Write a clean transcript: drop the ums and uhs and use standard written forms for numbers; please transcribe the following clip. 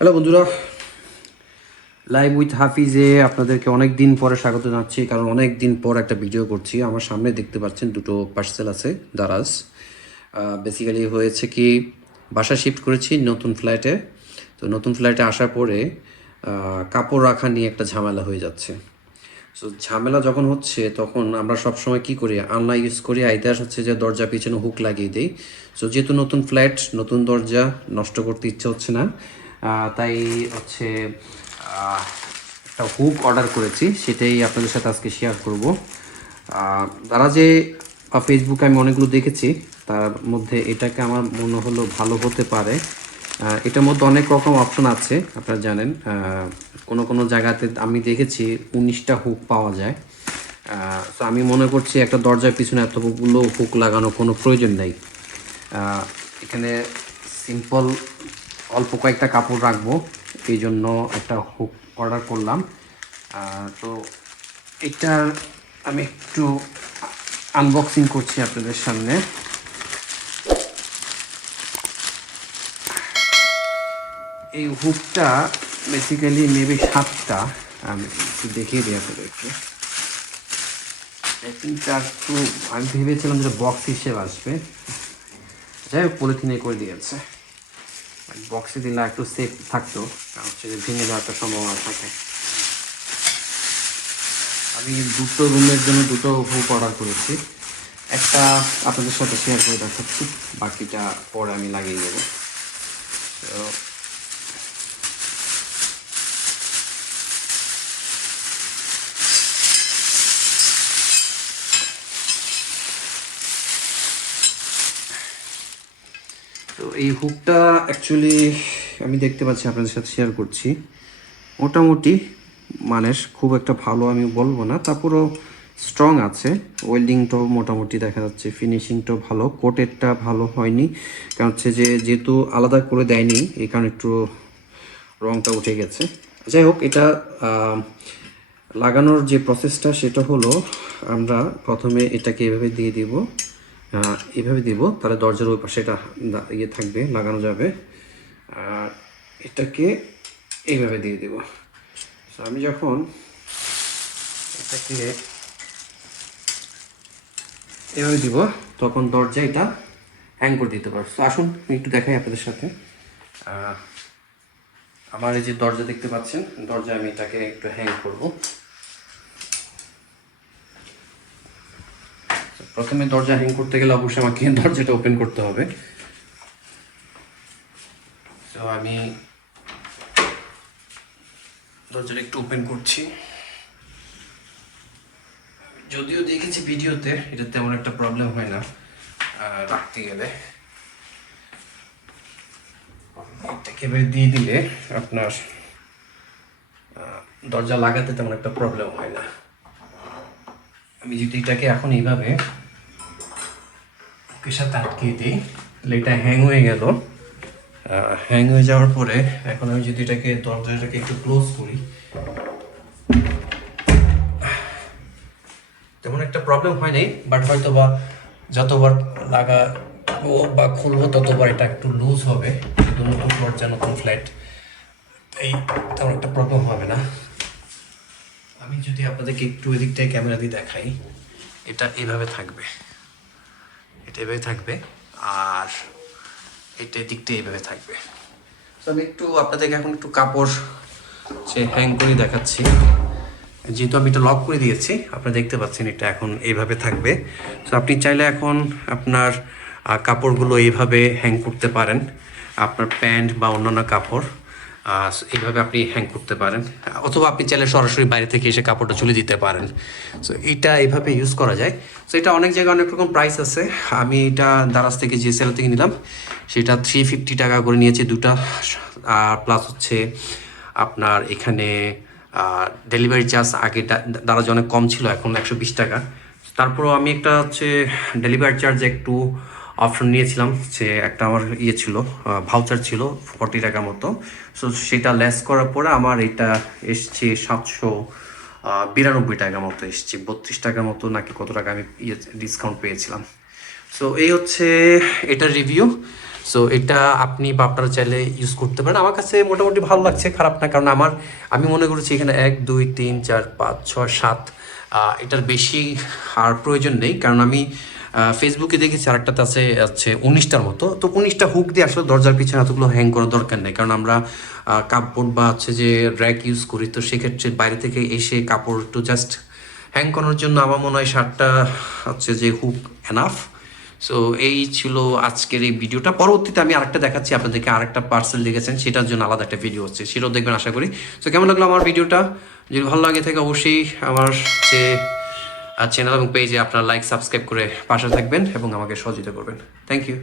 Hello বন্ধুরা, live with হাফিজে আপনাদেরকে অনেক দিন পরে স্বাগত জানাচ্ছি। কারণ অনেক দিন পর একটা ভিডিও করছি। আমার সামনে দেখতে পাচ্ছেন দুটো পার্সেল আছে দারাজ। বেসিক্যালি হয়েছে কি, বাসা শিফট করেছি নতুন ফ্ল্যাটে। তো নতুন ফ্ল্যাটে আসার পরে কাপড় রাখা নিয়ে একটা ঝামেলা হয়ে যাচ্ছে। সো ঝামেলা যখন হচ্ছে তখন আমরা সবসময় কী করি, আলনা ইউজ করি, আইদার হচ্ছে যে দরজা পিছনে হুক লাগিয়ে দিই। সো যেহেতু নতুন ফ্ল্যাট, নতুন দরজা, নষ্ট করতে ইচ্ছে হচ্ছে না, তাই হচ্ছে একটা হুক অর্ডার করেছি, সেটাই আপনাদের সাথে আজকে শেয়ার করব। তারা যে ফেসবুকে আমি অনেকগুলো দেখেছি, তার মধ্যে এটাকে আমার মনে হলো ভালো হতে পারে। এটার মধ্যে অনেক রকম অপশন আছে, আপনারা জানেন। কোনো কোনো জায়গাতে আমি দেখেছি 19টা হুক পাওয়া যায়। তো আমি মনে করছি একটা দরজার পিছনে এতগুলো হুক লাগানো কোনো প্রয়োজন নেই। এখানে সিম্পল অল্প কয়েকটা কাপড় রাখবো, এই জন্য একটা হুক অর্ডার করলাম। তো এটার আমি একটু আনবক্সিং করছি আপনাদের সামনে। এই হুকটা বেসিক্যালি মেবি 7টা। আমি একটু দেখিয়ে দিই আপনাদেরকে। প্যাকিংটা একটু, আমি ভেবেছিলাম যে বক্স হিসেবে আসবে, যাই হোক পলিথিনে করে দিয়েছে। বক্সে দিলে একটু সেফ থাকতো, কারণ হচ্ছে যে ভেঙে যাওয়ার একটা সম্ভাবনা থাকে। আমি দুটো রুমের জন্য দুটো হুক অর্ডার করেছি। একটা আপনাদের সাথে শেয়ার করে দেখাচ্ছি, বাকিটা পরে আমি লাগিয়ে দেবো। তো তো এই হুকটা অ্যাকচুয়ালি আমি দেখতে পাচ্ছি, আপনাদের সাথে শেয়ার করছি। মোটামুটি মানে খুব একটা ভালো আমি বলবো না, তারপরও স্ট্রং আছে। ওয়েল্ডিংটাও মোটামুটি দেখা যাচ্ছে, ফিনিশিংটাও ভালো, কোটেরটা ভালো হয়নি, কারণ হচ্ছে যে যেহেতু আলাদা করে দেয়নি এই কারণে একটু রঙটা উঠে গেছে। যাই হোক, এটা লাগানোর যে প্রসেসটা সেটা হলো, আমরা প্রথমে এটাকে এভাবে দিয়ে দিব, এভাবে দিব, তাহলে দরজার ওই পাশে এটা ইয়ে থাকবে, লাগানো যাবে। আর এটাকে এইভাবে দিয়ে দেব। তো আমি যখন এটাকে এভাবে দিব, তখন দরজা এটা হ্যাং করে দিতে পারবো। তো আসুন আমি একটু দেখাই আপনাদের সাথে। আমার এই যে দরজা দেখতে পাচ্ছেন, দরজা আমি এটাকে একটু হ্যাং করব। প্রথমে দরজা হ্যাং করতে গেলে অবশ্যই আমাকে দরজাটা ওপেন করতে হবে। তো আমি দরজাটা একটু ওপেন করছি। যদিও দেখেছি ভিডিওতে এটা তেমন একটা প্রবলেম হয় না রাখতে গেলে। এটাকে এবার দিয়ে দিলে আপনার দরজা লাগাতে তেমন একটা প্রবলেম হয় না। আমি যদি এটাকে এখন এইভাবে ওকে সাথে আটকিয়ে দিই, তাহলে এটা হ্যাং হয়ে গেল। হ্যাং হয়ে যাওয়ার পরে এখন আমি যদি এটাকে দরজাটাকে একটু ক্লোজ করি, তেমন একটা প্রবলেম হয় নাই। বাট হয়তো বা যতবার লাগাবো বা খুলবো ততবার এটা একটু লুজ হবে, যেহেতু নতুন দরজা, নতুন ফ্ল্যাট, এই তেমন একটা প্রবলেম হবে না। আমি যদি আপনাদেরকে একটু এদিকটায় ক্যামেরা দিয়ে দেখাই, এটা এভাবে থাকবে, এটা এভাবে থাকবে, আর এটা এদিকটা এইভাবে থাকবে। তো আমি একটু আপনাদেরকে এখন একটু কাপড় সে হ্যাং করে দেখাচ্ছি। যেহেতু আমি এটা লক করে দিয়েছি, আপনারা দেখতে পাচ্ছেন এটা এখন এইভাবে থাকবে। সো আপনি চাইলে এখন আপনার কাপড়গুলো এইভাবে হ্যাং করতে পারেন, আপনার প্যান্ট বা অন্যান্য কাপড় এইভাবে আপনি হ্যাং করতে পারেন, অথবা আপনি চাইলে সরাসরি বাইরে থেকে এসে কাপড়টা ঝুলে দিতে পারেন। সো এইটা এইভাবে ইউজ করা যায়। সো এটা অনেক জায়গায় অনেক রকম প্রাইস আছে। আমি এটা দারাজ থেকে যে সেল থেকে নিলাম, সেটা 350 টাকা করে নিয়েছি দুটা। প্লাস হচ্ছে আপনার এখানে ডেলিভারি চার্জ আগে দারাজ অনেক কম ছিল, এখন 120 টাকা। তারপরও আমি একটা হচ্ছে ডেলিভারি চার্জ একটু অপশন নিয়েছিলাম, যে একটা আমার ইয়ে ছিল, ভাউচার ছিল 40 টাকা মতো। সো সেটা লেস করার পরে আমার এটা এসছে 792 টাকা মতো এসছে, 32 টাকার মতো নাকি কত টাকা আমি ইয়ে ডিসকাউন্ট পেয়েছিলাম। সো এই হচ্ছে এটার রিভিউ। সো এটা আপনি বা আপনারা চাইলে ইউজ করতে পারেন। আমার কাছে মোটামুটি ভালো লাগছে, খারাপ না, কারণ আমি মনে করেছি এখানে 1 2 3 4 5 6 7 এটার বেশি আর প্রয়োজন নেই, কারণ আমি ফেসবুকে দেখেছি আরেকটাতে আছে 19টার মতো। তো 19টা হুক দিয়ে আসলে দরজার পিছনে এতগুলো হ্যাং করার দরকার নেই, কারণ আমরা কাপড় বা যে র্যাক ইউজ করি, তো সেক্ষেত্রে বাইরে থেকে এসে কাপড় একটু জাস্ট হ্যাং করার জন্য আমার মনে হয় 7টা যে হুক এনাফ। সো এই ছিল আজকের এই ভিডিওটা। পরবর্তীতে আমি আরেকটা দেখাচ্ছি আপনাদেরকে, আরেকটা পার্সেল লিখেছেন, সেটার জন্য আলাদা একটা ভিডিও হচ্ছে, সেটাও দেখবেন আশা করি। সো কেমন লাগলো আমার ভিডিওটা? যদি ভালো লাগে থাকে অবশ্যই আমার যে চ্যানেল এবং পেজে আপনারা লাইক সাবস্ক্রাইব করে পাশে থাকবেন এবং আমাকে সহযোগিতা করবেন। Thank you.